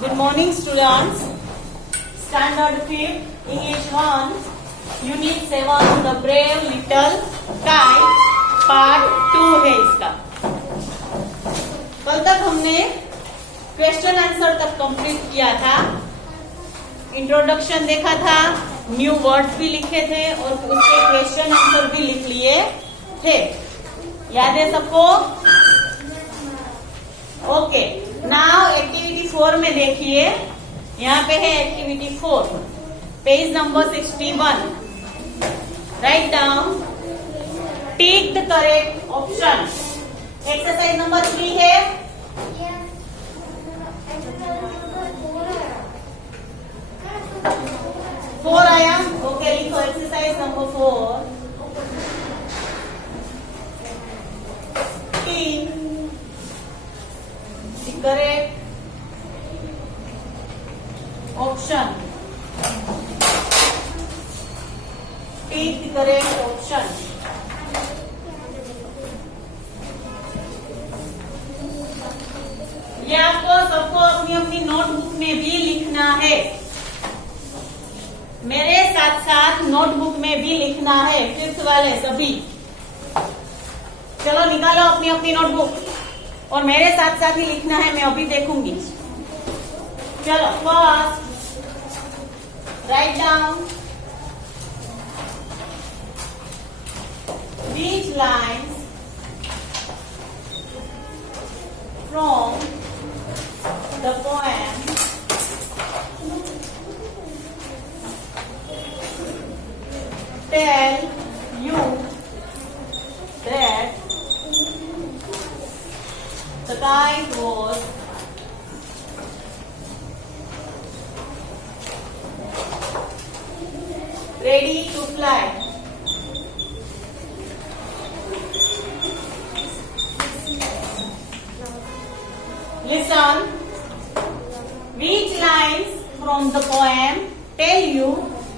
Good morning, students. Standard 5, English 1, Unit 7, The Brave Little Kite, Part 2 है इसका। कल तक हमने क्वेश्चन आंसर तक कंप्लीट किया था, इंट्रोडक्शन देखा था, न्यू वर्ड्स भी लिखे थे और उसके क्वेश्चन आंसर भी लिख लिए थे। याद है सबको? ओके, नाउ एक्टिविटी 4 में देखिए, यहाँ पे है activity 4, page number 61। Write down, tick the correct option. Exercise number 3 है। फोर आया, ओके, लिखो exercise number 4। Correct option, tick the correct option. ये आपको सबको अपनी अपनी नोटबुक में भी लिखना है, मेरे साथ साथ नोटबुक में भी लिखना है, फिफ्थ वाले सभी। चलो निकालो अपनी अपनी नोटबुक और मेरे साथ साथ ही लिखना है, मैं अभी देखूंगी। चलो, first write down which lines from the poem tell you that the kite was ready to fly. Listen, which lines from the poem tell you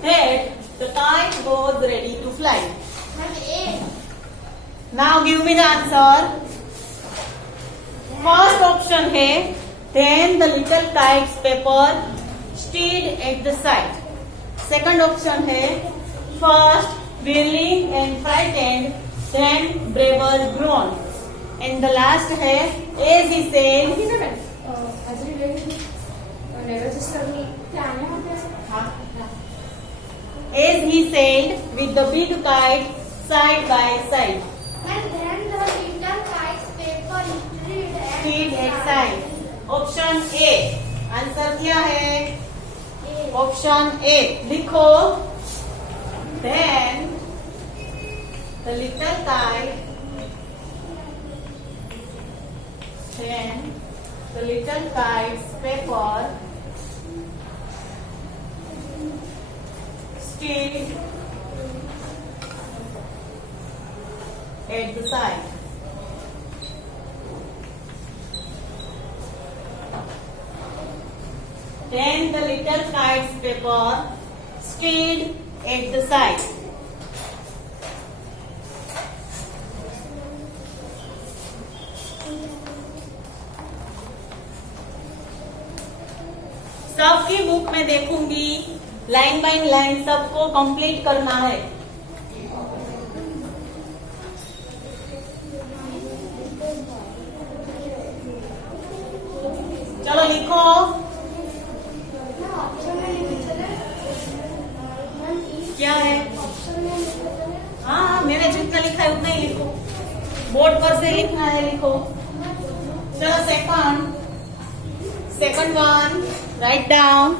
that the kite was ready to fly? Now give me the answer. First option है, then the little kite's paper stayed at the side. Second option है, first willing and frightened, then braver grown. And the last है, as he said, as he sailed with the big kite side by side. And then the little kite's paper Stayed at side. Option A answer क्या है? Option A लिखो, then the little kite, then the little kite's paper stayed at the side. Then the little kite's paper stayed at the side. सबकी book में देखूंगी, line by line सबको complete करना है। चलो लिखो, क्या है? हाँ, मैंने जितना लिखा है उतना ही लिखो, बोर्ड पर से लिखना है, लिखो। चलो सेकंड वन राइट डाउन,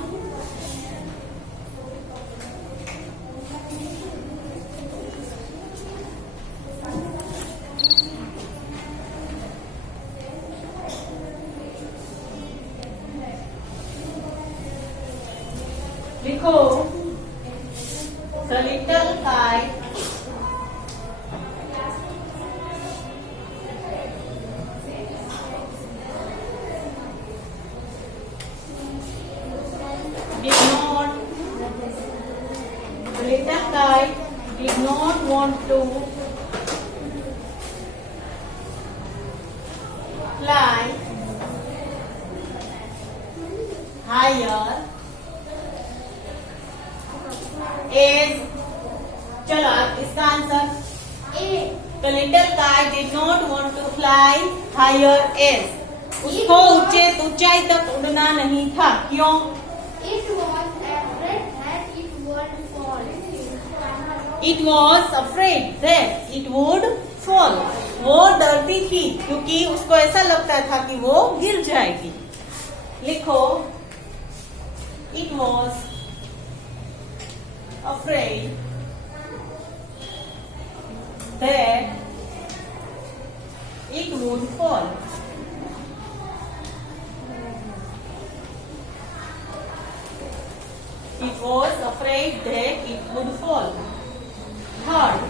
लिखो, the little kite did not want to fly higher is, चलो इसका answer, the little kite did not want to fly higher as, उसको ऊंचाई तक उड़ना नहीं था, क्यों? It was afraid that it would fall. It was afraid that it would fall. वो डरती थी क्योंकि उसको ऐसा लगता था कि वो गिर जाएगी. लिखो, it was afraid that it would fall. It was afraid that it would fall. Third,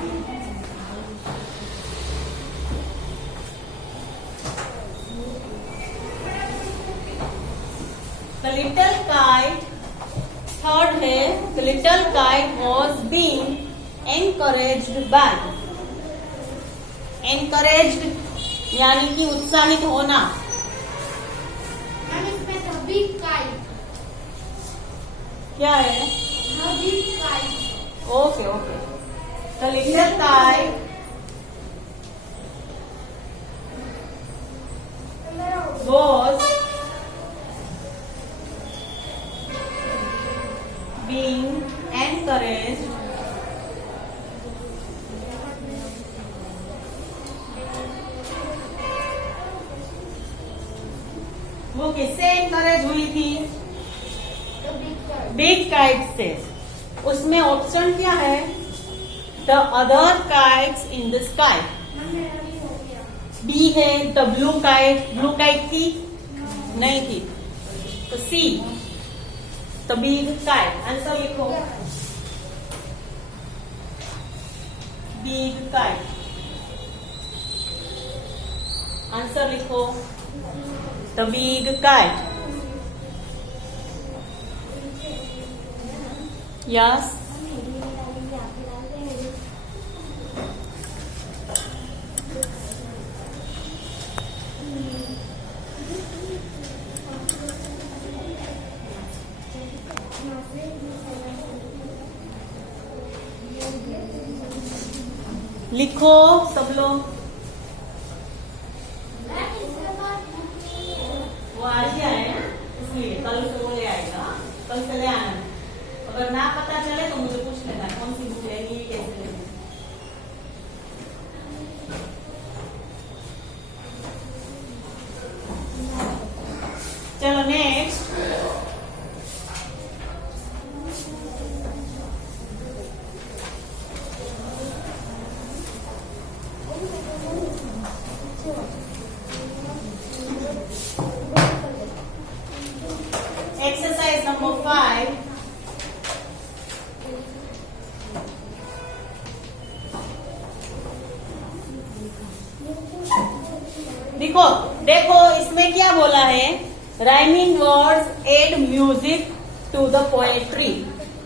the little kite, third है, the little kite was being encouraged by. Encouraged यानी कि उत्साहित होना. मैम इसमें the big kite. क्या है? The big kite. Okay okay. The little kite was being encouraged वो किससे एनकरेज हुई थी? The big kite. Big kite से. उसमें ऑप्शन क्या है? The other kites in the sky. Ma'am मेरा भी हो गया. बी है the blue kite. Blue kite थी? नहीं थी. तो see the big kite. Answer लिखो, बिग काइट. आंसर लिखो, द बिग काइट. यस. लिखो सब लोग. मैम इसके बाद वो आज ही आए ना, इसलिए कल से वो ले आएगा. कल से ले आना. अगर ना पता चले तो मुझे पूछ लेना कौन सी बुक लेनी है, कैसे लेनी है. चलो नेक्स्ट. Exercise number 5. देखो देखो इसमें क्या बोला है? Rhyming words add music to the poetry.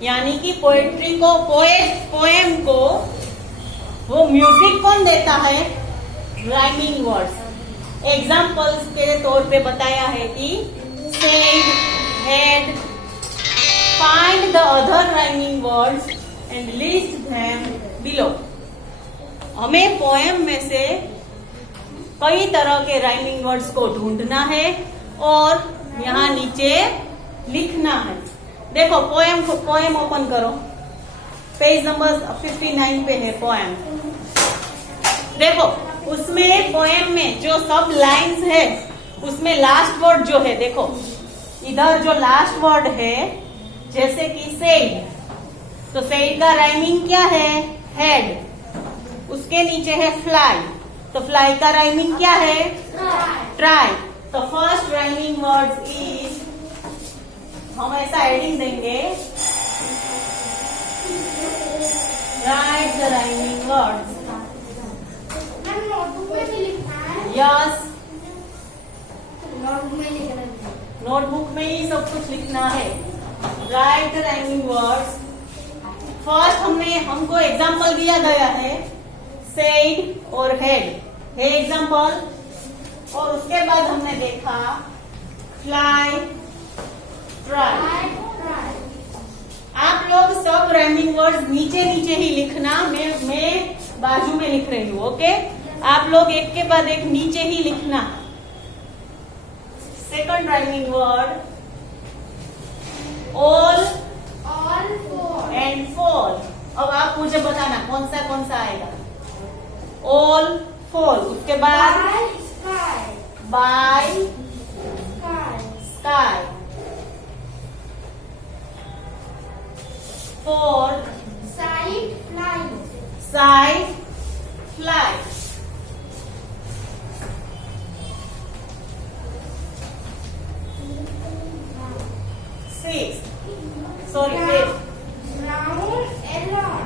यानी कि पोएट्री को, पोएम को वो म्यूजिक कौन देता है? Rhyming words. एग्जाम्पल्स के तौर पे बताया है कि said, had. Find the other rhyming words and list them below. हमें पोएम में से कई तरह के राइमिंग वर्ड्स को ढूंढना है और यहाँ नीचे लिखना है. देखो पोएम ओपन करो. पेज नंबर 59 पे है पोएम. देखो उसमें पोएम में जो सब लाइंस है उसमें लास्ट वर्ड जो है, देखो इधर जो लास्ट वर्ड है जैसे कि सेड, तो सेड का राइमिंग क्या है? हेड. उसके नीचे है फ्लाई, तो फ्लाई का राइमिंग क्या है? ट्राई. तो फर्स्ट राइमिंग वर्ड इज, हम ऐसा एडिंग देंगे, right the rhyming words. Ma'am notebook में भी लिखना है. यस, नोटबुक में लिखना है. नोटबुक में ही सब कुछ लिखना है. Right the rhyming words. First हमको एग्जाम्पल दिया गया है सेड और हेड है एग्जाम्पल. और उसके बाद हमने देखा फ्लाई, ट्राई। try. आप लोग सब राइमिंग वर्ड्स नीचे नीचे ही लिखना, मैं बाजू में लिख रही हूँ, ओके? आप लोग एक के बाद एक नीचे ही लिखना। Second rhyming word, all All four. And fall. अब आप मुझे बताना कौन सा आएगा। ऑल फॉल, उसके बाद By sky. By Sky. Sky, फॉर Side flying. Side fly, six sorry fifth Round alone.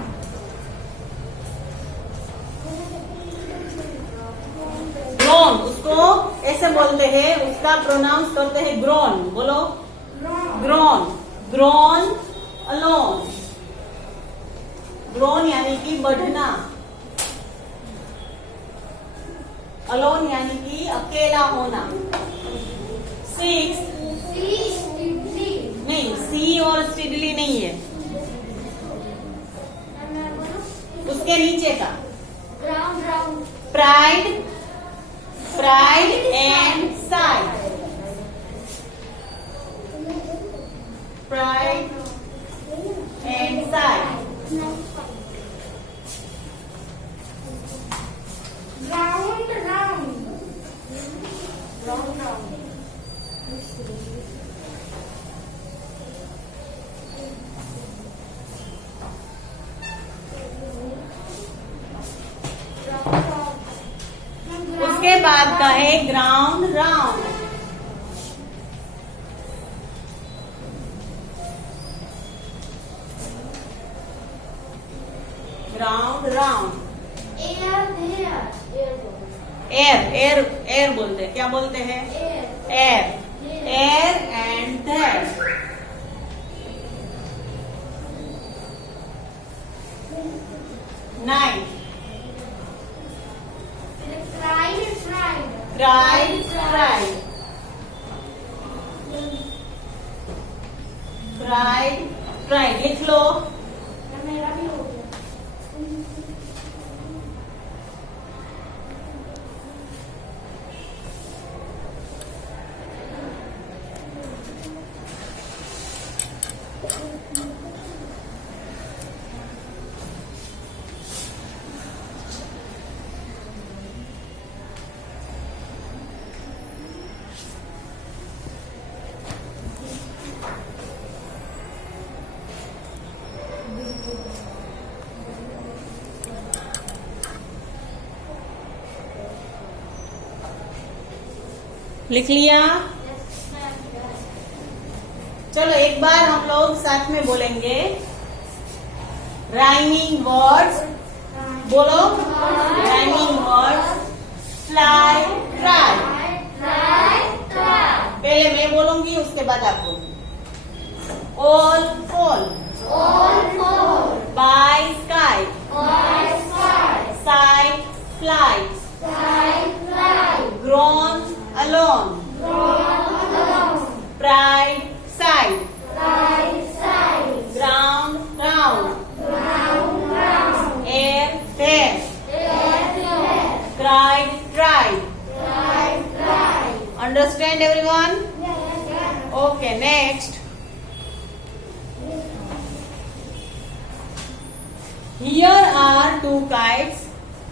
Grown, उसको ऐसे बोलते हैं, उसका प्रोनाउंस करते हैं ग्रोन। बोलो Wrong. Grown, grown alone. Grown यानी कि बढ़ना, अलोन यानी कि अकेला होना। Six See steadily. नहीं, सी और स्टिडली नहीं है, उसके नीचे का Round round. Pride, pride and side, pride and side, Round round. Round round. उसके बाद का है ground round. Ground round, Air there. Air air air बोलते हैं, क्या बोलते हैं? Air. Air, air and there. Nine, Cried, cried. Cried cried, cried cried, लिख लो। मेरा भी हो गया। लिख लिया? चलो एक बार हम लोग साथ में बोलेंगे राइमिंग वर्ड्स। बोलो राइमिंग वर्ड्स, फ्लाई, ट्राई। पहले मैं बोलूंगी, उसके बाद आप बोलूंगी। All fall, by sky, side fly, grown alone, pride side, ground round, air there, cried tried. Understand everyone? Okay, next. Here are two kites.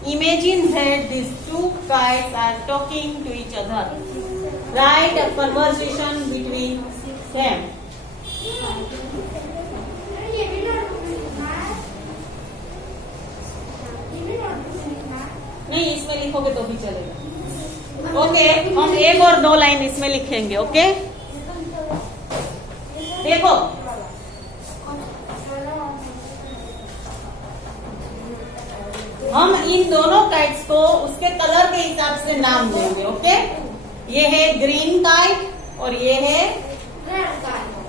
Imagine that these two kites are talking to each other. Write a conversation between them. नहीं, इसमें लिखोगे तो भी चलेगा। Okay, हम एक और दो लाइन इसमें लिखेंगे। ओके, देखो हम इन दोनों काइट्स को उसके कलर के हिसाब से नाम देंगे। ओके, ये है ग्रीन काइट और ये है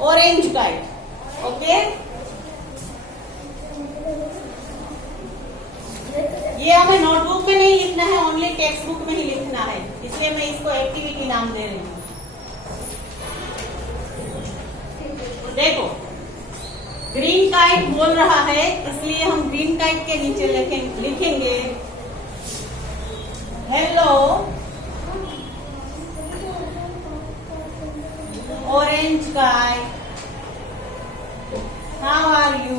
ऑरेंज काइट। ओके, ये हमें नोटबुक में नहीं लिखना है, ओनली टेक्स्ट बुक में ही लिखना है, इसलिए मैं इसको एक्टिविटी नाम दे रही हूँ। देखो ग्रीन काइट बोल रहा है, इसलिए हम ग्रीन काइट के नीचे लिखेंगे hello orange kite, how are you.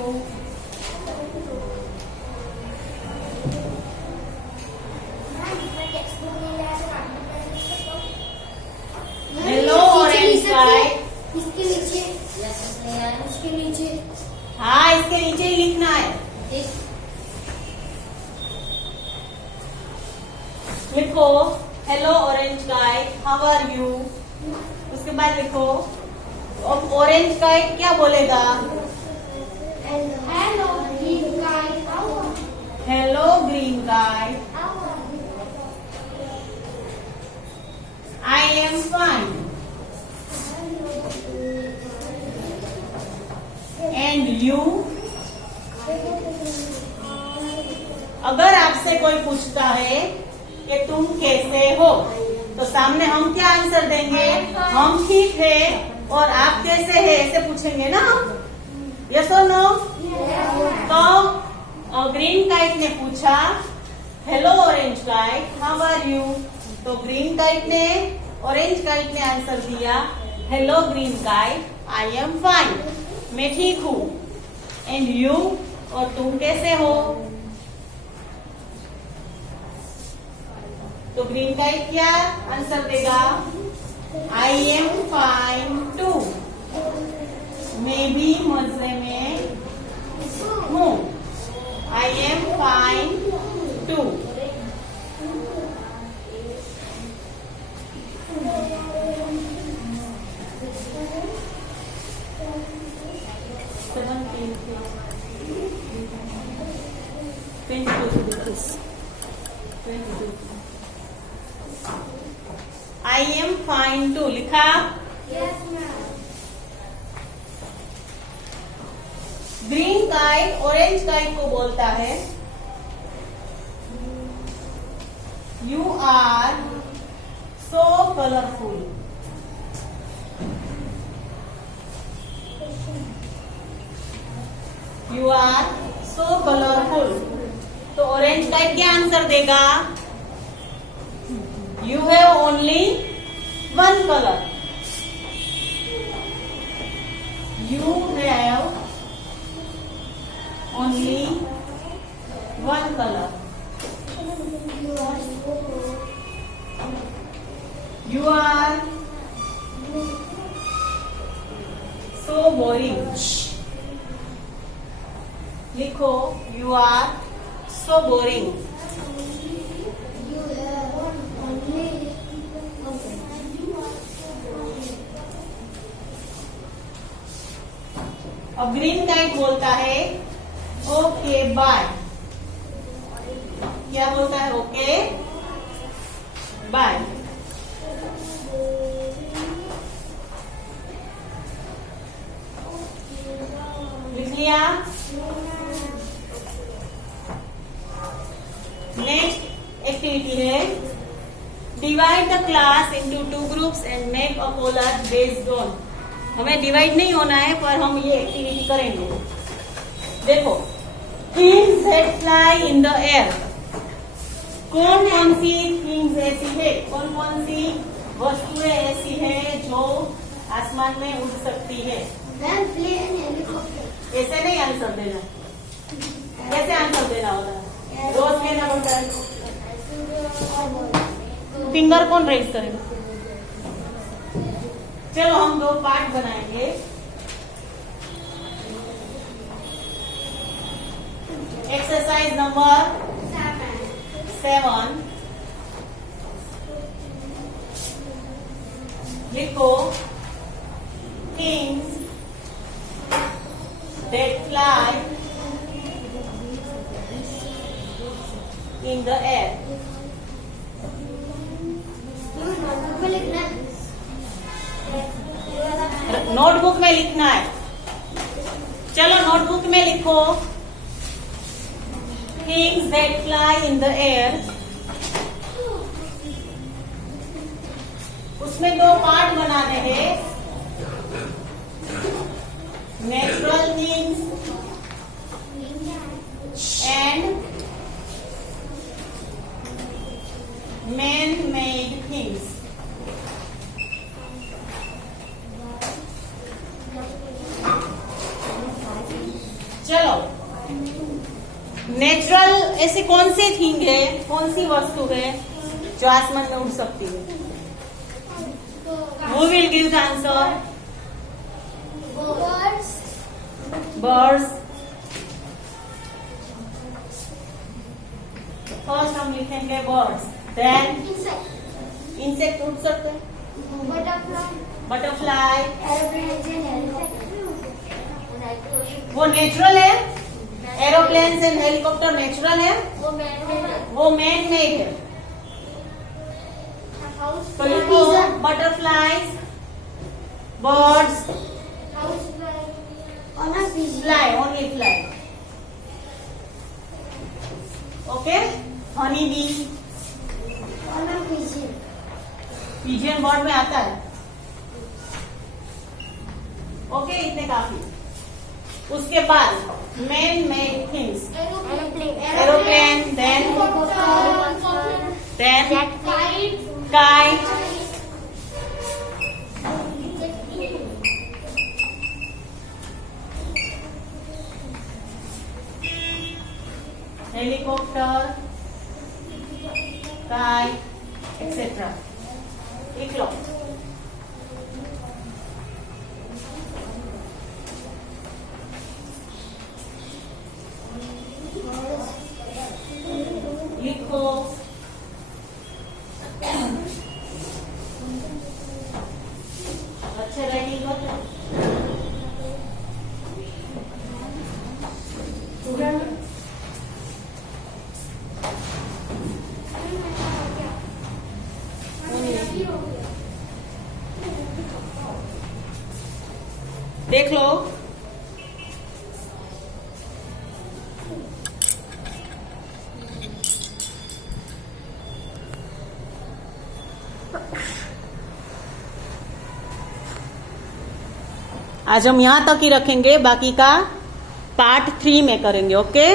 Hello orange kite. इसके नीचे उसके नीचे हाँ, इसके नीचे ही लिखना है। लिखो hello orange kite, how are you. उसके बाद लिखो अब ऑरेंज काइट क्या बोलेगा, hello green kite, hello green kite, I am fine and you. अगर आपसे कोई पूछता है कि तुम कैसे हो, तो सामने हम क्या आंसर देंगे, हम ठीक है और आप कैसे हैं, ऐसे पूछेंगे ना हम, यस और नो। तो ग्रीन काइट ने पूछा hello orange kite, how are you. तो ग्रीन काइट ने, ऑरेंज काइट ने आंसर दिया hello green kite, I am fine, मैं ठीक हूँ, एंड यू, और तुम कैसे हो। तो ग्रीन काइट क्या आंसर देगा, आई एम फाइन टू, मैं भी मजे में हूँ, I am fine too. I am fine too लिखा। Yes ma'am. Green kite orange kite को बोलता है you are so colourful, you are so colourful. तो ऑरेंज काइट क्या आंसर देगा, you have only one colour, you have only one colour, you are so boring. लिखो you are so boring. अब green kite बोलता है okay bye, क्या बोलता है, ओके बाय। लिख लिया। नेक्स्ट एक्टिविटी है divide the class into 2 groups and make a collage based on. हमें डिवाइड नहीं होना है, पर हम ये एक्टिविटी करेंगे। देखो things that fly in the air, कौन कौन सी थिंग्स ऐसी है, कौन कौन सी वस्तुएं ऐसी है जो आसमान में उड़ सकती है। ऐसे नहीं आंसर देना, कैसे आंसर देना होता है, रोज कहना होता है। फिंगर कौन रेज करेगा। चलो हम 2 पार्ट बनाएंगे। Exercise number 7। लिखो things that fly in the air. Notebook में लिखना है। चलो नोटबुक में लिखो things that fly in the air. उसमें 2 पार्ट बनाने हैं। Natural things and man-made things. चलो, नेचुरल ऐसी कौन सी थिंग है, कौन सी वस्तु है जो आसमान में उड़ सकती है? Who will give the answer? Birds. Birds. First हम लिखेंगे birds. Then Insect. insect उड़ सकते हैं. Butterfly. Butterfly. Aeroplanes and helicopter. वो नेचुरल है. एरोप्लेन एंड हेलीकॉप्टर नेचुरल है, वो man-made. वो मैन मेड है. House. तो लिखो butterflies, birds, Housefly. On a pigeon. Fly, only fly. Okay. Honey bee, On a pigeon. Pigeon bird में आता है. ओके, इतने काफी. उसके बाद man made things, Aeroplane. Aeroplane, then Kite. Kite, helicopter, kite, etcetera. लिख लो. लिखो. अच्छे राइटिंग करो. देख लो. आज हम यहाँ तक ही रखेंगे, बाकी का पार्ट 3 में करेंगे. ओके.